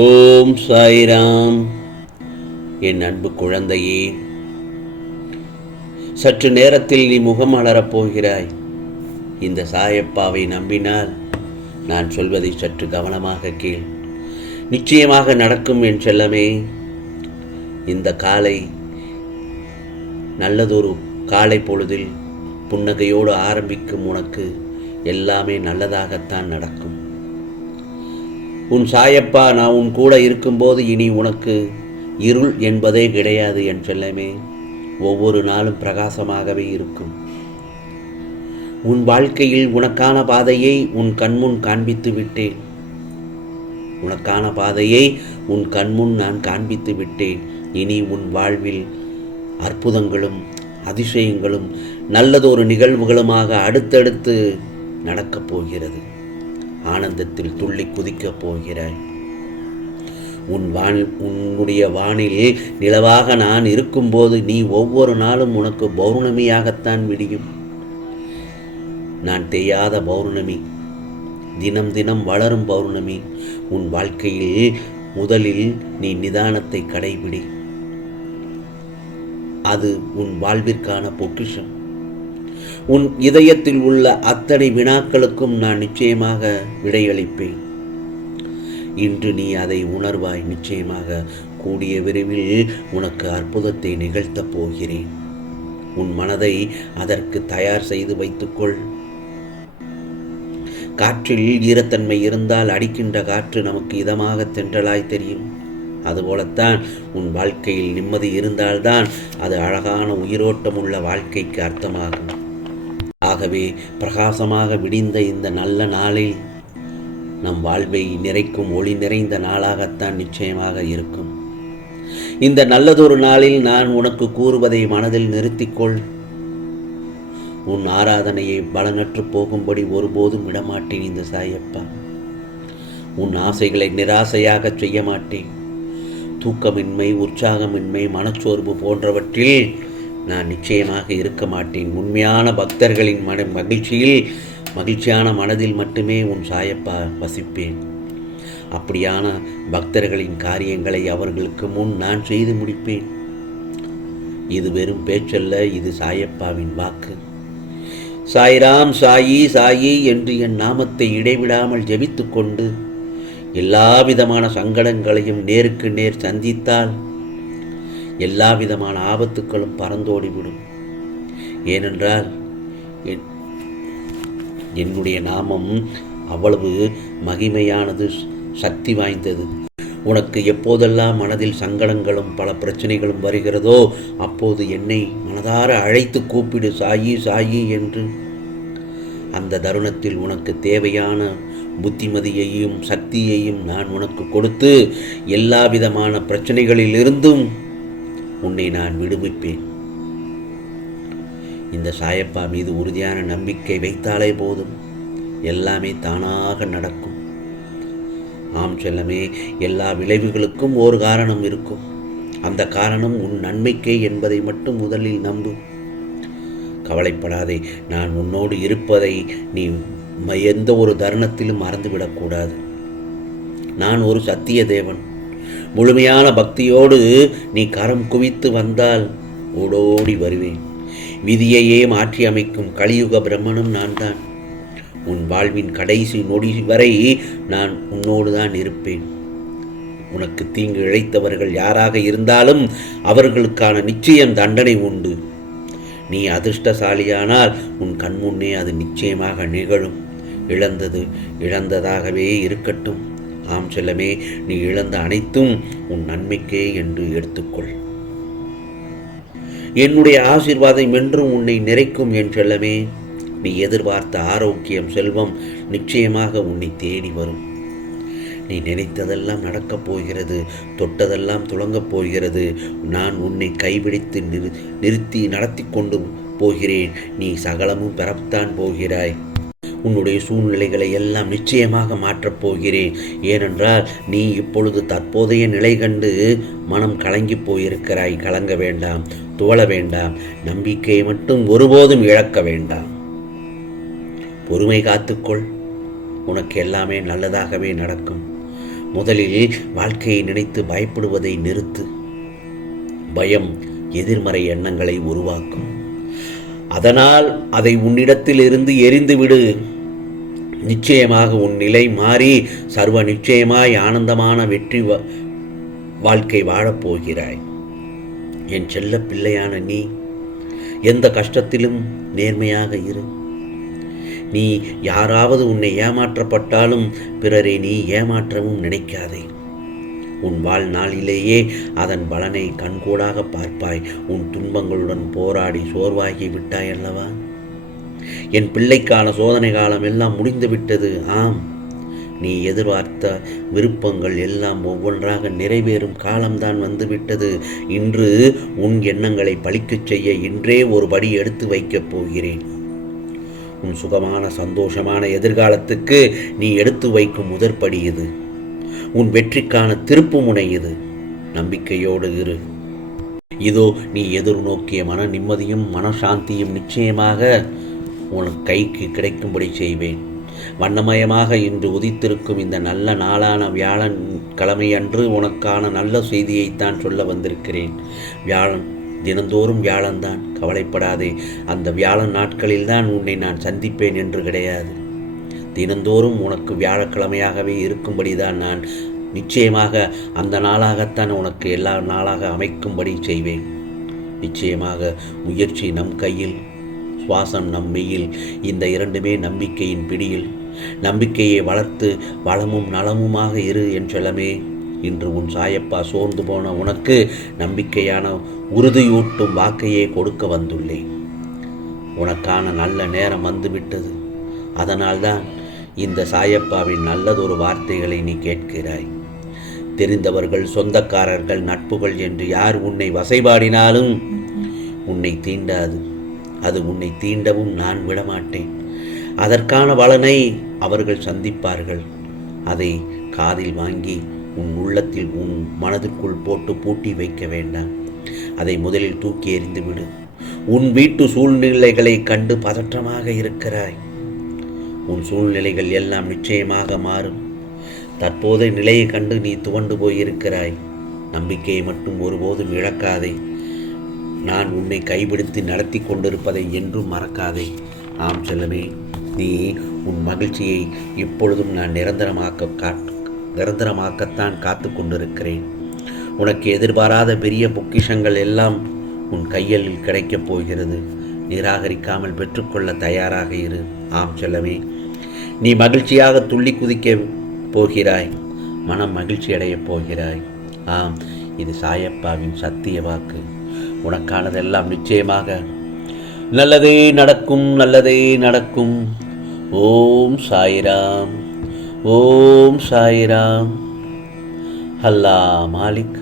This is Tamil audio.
ஓம் சாய்ராம். என் அன்பு குழந்தையே, சற்று நேரத்தில் நீ முகம் அலரப் போகிறாய். இந்த சாயப்பாவை நம்பினால் நான் சொல்வதை சற்று கவனமாக கேள். நிச்சயமாக நடக்கும் என் செல்லமே. இந்த காலை நல்லதொரு காலை பொழுதில் புன்னகையோடு ஆரம்பிக்கும் உனக்கு எல்லாமே நல்லதாகத்தான் நடக்கும். உன் சாயப்பா நான் உன் கூட இருக்கும்போது இனி உனக்கு இருள் என்பதே கிடையாது என் செல்லமே. ஒவ்வொரு நாளும் பிரகாசமாகவே இருக்கும். உன் வாழ்க்கையில் உனக்கான பாதையை உன் கண்முன் காண்பித்து விட்டேன். உனக்கான பாதையை உன் கண்முன் நான் காண்பித்து விட்டேன். இனி உன் வாழ்வில் அற்புதங்களும் அதிசயங்களும் நல்லதொரு நிகழ்வுகளுமாக அடுத்தடுத்து நடக்கப் போகிறது. ஆனந்தத்தில் துள்ளி குதிக்கப் போகிறாய். உன்னுடைய வானில் நிலவாக நான் இருக்கும்போது நீ ஒவ்வொரு நாளும் உனக்கு பௌர்ணமியாகத்தான் விடியும். நான் தேயாத பௌர்ணமி, தினம் தினம் வளரும் பௌர்ணமி. உன் வாழ்க்கையில் முதலில் நீ நிதானத்தை கடைபிடி. அது உன் வாழ்விற்கான பொக்கிஷம். உன் இதயத்தில் உள்ள அத்தனை வினாக்களுக்கும் நான் நிச்சயமாக விடையளிப்பேன். இன்று நீ அதை உணர்வாய். நிச்சயமாக கூடிய விரைவில் உனக்கு அற்புதத்தை நிகழ்த்தப் போகிறேன். உன் மனதை அதற்கு தயார் செய்து வைத்துக்கொள். காற்றில் ஈரத்தன்மை இருந்தால் அடிக்கின்ற காற்று நமக்கு இதமாக தென்றலாய் தெரியும். அதுபோலத்தான் உன் வாழ்க்கையில் நிம்மதி இருந்தால்தான் அது அழகான உயிரோட்டம் உள்ள வாழ்க்கைக்கு அர்த்தமாகும். ஆகவே பிரகாசமாக விடிந்த இந்த நல்ல நாளில் நம் வாழ்வை நிறைக்கும் ஒளி நிறைந்த நாளாகத்தான் நிச்சயமாக இருக்கும். இந்த நல்லதொரு நாளில் நான் உனக்கு கூறுவதை மனதில் நிறுத்திக்கொள். உன் ஆராதனையை பலனற்று போகும்படி ஒருபோதும் விடமாட்டேன் இந்த சாயப்பா. உன் ஆசைகளை நிராசையாக செய்ய மாட்டேன். தூக்கமின்மை, உற்சாகமின்மை, மனச்சோர்வு போன்றவற்றில் நான் நிச்சயமாக இருக்க மாட்டேன். உண்மையான பக்தர்களின் மகிழ்ச்சியான மனதில் மட்டுமே உன் சாயப்பா வசிப்பேன். அப்படியான பக்தர்களின் காரியங்களை அவர்களுக்கு முன் நான் செய்து முடிப்பேன். இது வெறும் பேச்சல்ல, இது சாயப்பாவின் வாக்கு. சாய்ராம், சாயி, சாயி என்று என் நாமத்தை இடைவிடாமல் ஜெபித்து கொண்டு எல்லா விதமான சங்கடங்களையும் நேருக்கு நேர் சந்தித்தால் எல்லா விதமான ஆபத்துக்களும் பறந்தோடிவிடும். ஏனென்றால் என்னுடைய நாமம் அவ்வளவு மகிமையானது, சக்தி வாய்ந்தது. உனக்கு எப்போதெல்லாம் மனதில் சங்கடங்களும் பல பிரச்சனைகளும் வருகிறதோ அப்போது என்னை மனதார அழைத்து கூப்பிடு, சாயி சாயி என்று. அந்த தருணத்தில் உனக்கு தேவையான புத்திமதியையும் சக்தியையும் நான் உனக்கு கொடுத்து எல்லா விதமான பிரச்சனைகளிலிருந்தும் உன்னை நான் விடுவிப்பேன். இந்த சாயப்பா மீது உறுதியான நம்பிக்கை வைத்தாலே போதும், எல்லாமே தானாக நடக்கும். ஆம் செல்லமே, எல்லா விளைவுகளுக்கும் ஒரு காரணம் இருக்கும். அந்த காரணம் உன் நன்மைக்கே என்பதை மட்டும் முதலில் நம்பு. கவலைப்படாதே. நான் உன்னோடு இருப்பதை நீ எந்த ஒரு தருணத்திலும் மறந்துவிடக்கூடாது. நான் ஒரு சத்திய தேவன். முழுமையான பக்தியோடு நீ கரம் குவித்து வந்தால் ஓடோடி வருவேன். விதியையே மாற்றி அமைக்கும் கலியுக பிரம்மனும் நான் தான். உன் வாழ்வின் கடைசி நொடி வரை நான் உன்னோடு தான் இருப்பேன். உனக்கு தீங்கு இழைத்தவர்கள் யாராக இருந்தாலும் அவர்களுக்கான நிச்சயம் தண்டனை உண்டு. நீ அதிர்ஷ்டசாலியானால் உன் கண்முன்னே அது நிச்சயமாக நிகழும். இழந்தது இழந்ததாகவே இருக்கட்டும். ஆம் செல்லமே, நீ இழந்த அனைத்தும் உன் நன்மைக்கே என்று எடுத்துக்கொள். என்னுடைய ஆசீர்வாதம் என்றும் உன்னை நிறைக்கும் என் செல்லமே. நீ எதிர்பார்த்த ஆரோக்கியம், செல்வம் நிச்சயமாக உன்னை தேடி வரும். நீ நினைத்ததெல்லாம் நடக்கப் போகிறது. தொட்டதெல்லாம் துளங்கப் போகிறது. நான் உன்னை கைபிடித்து நிறுத்தி நடத்தி கொண்டு போகிறேன். நீ சகலமும் பெறத்தான் போகிறாய். உன்னுடைய சூழ்நிலைகளை எல்லாம் நிச்சயமாக மாற்றப் போகிறேன். ஏனென்றால் நீ இப்பொழுது தற்போதைய நிலை கண்டு மனம் கலங்கி போயிருக்கிறாய். கலங்க வேண்டாம், துவள வேண்டாம். நம்பிக்கையை மட்டும் ஒருபோதும் இழக்க வேண்டாம். பொறுமை காத்துக்கொள். உனக்கு எல்லாமே நல்லதாகவே நடக்கும். முதலில் வாழ்க்கையை நினைத்து பயப்படுவதை நிறுத்து. பயம் எதிர்மறை எண்ணங்களை உருவாக்கும். அதனால் அதை உன்னிடத்தில் இருந்து எரிந்துவிடு. நிச்சயமாக உன் நிலை மாறி சர்வ நிச்சயமாய் ஆனந்தமான வெற்றி வாழ்க்கை வாழப்போகிறாய். என் செல்ல பிள்ளையான நீ எந்த கஷ்டத்திலும் நேர்மையாக இரு. நீ யாராவது உன்னை ஏமாற்றப்பட்டாலும் பிறரை நீ ஏமாற்றவும் நினைக்காதே. உன் வாழ்நாளிலேயே அதன் பலனை கண்கூடாக பார்ப்பாய். உன் துன்பங்களுடன் போராடி சோர்வாகி விட்டாய் அல்லவா? என் பிள்ளைக்கான சோதனை காலம் எல்லாம் முடிந்துவிட்டது. ஆம், நீ எதிர்பார்த்த விருப்பங்கள் எல்லாம் ஒவ்வொன்றாக நிறைவேறும் காலம்தான் வந்துவிட்டது. இன்று உன் எண்ணங்களை பலிக்கச் செய்ய இன்றே ஒரு படி எடுத்து வைக்கப் போகிறேன். உன் சுகமான சந்தோஷமான எதிர்காலத்துக்கு நீ எடுத்து வைக்கும் முதற்படி இது. உன் வெற்றிக்கான திருப்பு முனை இது. நம்பிக்கையோடு இரு. இதோ நீ எதிர்நோக்கிய மன நிம்மதியும் மனசாந்தியும் நிச்சயமாக உனக்கு கைக்கு கிடைக்கும்படி செய்வேன். வண்ணமயமாக இன்று உதித்திருக்கும் இந்த நல்ல நாளான வியாழன் கிழமை அன்று உனக்கான நல்ல செய்தியைத்தான் சொல்ல வந்திருக்கிறேன். வியாழன் தினந்தோறும் வியாழன்தான், கவலைப்படாதே. அந்த வியாழன் நாட்களில்தான் உன்னை நான் சந்திப்பேன் என்று கிடையாது. தினந்தோறும் உனக்கு வியாழக்கிழமையாகவே இருக்கும்படிதான் நான் நிச்சயமாக அந்த நாளாகத்தான் உனக்கு எல்லா நாளாக அமைக்கும்படி செய்வேன். நிச்சயமாக முயற்சி நம் கையில், சுவாசம் நம் மெய்யில். இந்த இரண்டுமே நம்பிக்கையின் பிடியில். நம்பிக்கையை வளர்த்து வளமும் நலமுமாக இரு என் செல்லமே. இன்று உன் சாயப்பா சோர்ந்து போன உனக்கு நம்பிக்கையான உறுதியூட்டும் வாக்கையே கொடுக்க வந்துள்ளேன். உனக்கான நல்ல நேரம் வந்துவிட்டது. அதனால்தான் இந்த சாயப்பாவின் நல்லதொரு வார்த்தைகளை நீ கேட்கிறாய். தெரிந்தவர்கள், சொந்தக்காரர்கள், நட்புகள் என்று யார் உன்னை வசைபாடினாலும் உன்னை தீண்டாது. அது உன்னை தீண்டவும் நான் விடமாட்டேன். அதற்கான பலனை அவர்கள் சந்திப்பார்கள். அதை காதில் வாங்கி உன் உள்ளத்தில், உன் மனதிற்குள் போட்டு பூட்டி வைக்க வேண்டாம். அதை முதலில் தூக்கி எறிந்துவிடு. உன் வீட்டு சூழ்நிலைகளை கண்டு பதற்றமாக இருக்கிறாய். உன் சூழ்நிலைகள் எல்லாம் நிச்சயமாக மாறும். தற்போதைய நிலையை கண்டு நீ துவண்டு போயிருக்கிறாய். நம்பிக்கையை மட்டும் ஒருபோதும் இழக்காதே. நான் உன்னை கைபிடித்து நடத்தி கொண்டிருப்பதை என்றும் மறக்காதே. ஆம் செல்லமே, நீ உன் மகிழ்ச்சியை இப்பொழுதும் நான் நிரந்தரமாக்கத்தான் காத்து கொண்டிருக்கிறேன். உனக்கு எதிர்பாராத பெரிய பொக்கிஷங்கள் எல்லாம் உன் கையில் கிடைக்கப் போகிறது. நிராகரிக்காமல் பெற்றுக்கொள்ள தயாராக இரு. ஆம் செல்லமே, நீ மகிழ்ச்சியாக துள்ளி குதிக்க போகிறாய். மனம் மகிழ்ச்சி அடையப் போகிறாய். ஆம், இது சாயப்பாவின் சத்திய வாக்கு. உனக்கானதெல்லாம் நிச்சயமாக நல்லதே நடக்கும், நல்லதே நடக்கும். ஓம் சாய்ராம், ஓம் சாய்ராம். அல்லாஹ் மாலிக்.